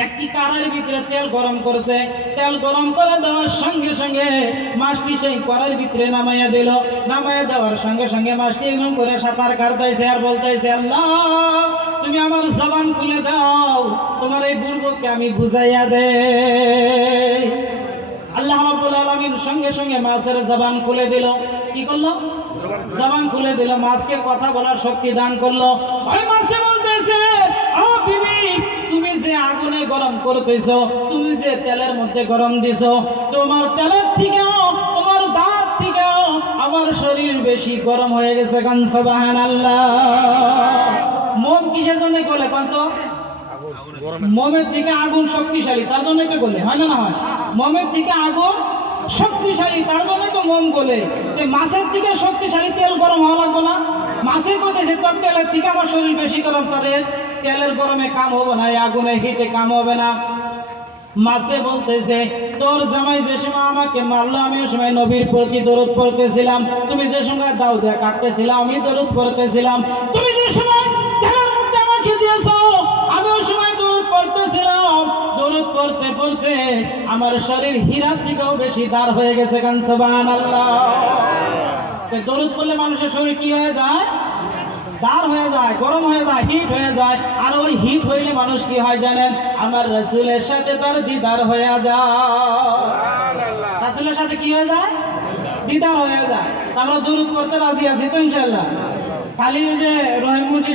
একটি কারার ভিতরে তেল গরম করছে। তেল গরম করে দেওয়ার সঙ্গে সঙ্গে মাছটি সেই কড়াইয়ের ভিতরে নামাইয়া দিল। নামাইয়া দেওয়ার সঙ্গে সঙ্গে মাছটি এরকম করে সাপার কাটতেছে আর বলতেছে আল্লাহ তুমি আমার জবান খুলে দাও। তোমার এই বুড়বকে আমি বুঝাইয়া দে। আল্লাহ রাব্বুল আলামিন সঙ্গে সঙ্গে মাছের জবান খুলে দিল। কি করল? জবান খুলে দিল। মাছকে কথা বলার শক্তি দান করল। ওই মাছে বলতেছে ও বিবি তুমি যে আগুনে গরম করতেছো তুমি যে তেলের মধ্যে গরম দিছো তোমার তেলের থেকেও, তোমার দাঁত থেকেও আমার শরীর বেশি গরম হয়ে গেছে কান সুবহানাল্লাহ। মোম কিসের জন্য বলে কান তো মোমের থেকে আগুন শক্তিশালী, তার জন্যই তো বলে হয় না না হয়? মোমের থেকে আগুন শক্তিশালী, তার জন্যই তো মোম বলে মাছের থেকে শক্তিশালী তেল গরম হওয়া কথা তোর তেলের থেকে আমার শরীর বেশি গরম তাদের তেলের গরমে কাম হবে না আগুনে হিটে কাম হবে না। মাসে বলতেছে, তোর জামাই যে সময় আমাকে মারলো, আমি ওই সময় নবীর প্রতি দরুদ পড়তেছিলাম। তুমি যে সময় দাও দিয়ে কাটতেছিলাম, আমি দরুদ পড়তেছিলাম। তুমি যে সময় আমি সময় পড়তেছিলাম। পড়তে পড়তে আমার শরীর হীরার থেকেও বেশি দার হয়ে গেছে কান সুবহানাল্লাহ। তো দরুদ পড়লে মানুষের শরীর কি হয়ে যায়? দার হয়ে যায় গরম হয়ে যায় হিট হয়ে যায়। আর ওই হিট হইলে মানুষ কি হয় জানেন? আমার রসুলের সাথে তার দিদার হয়ে যায়। রাসুলের সাথে কি হয়ে যায়? দিদার হয়ে যায়। আমরা দূর করতে রাজি আছি তো ইনশাল্লাহ খালি ওই যে রহিম মুন্সি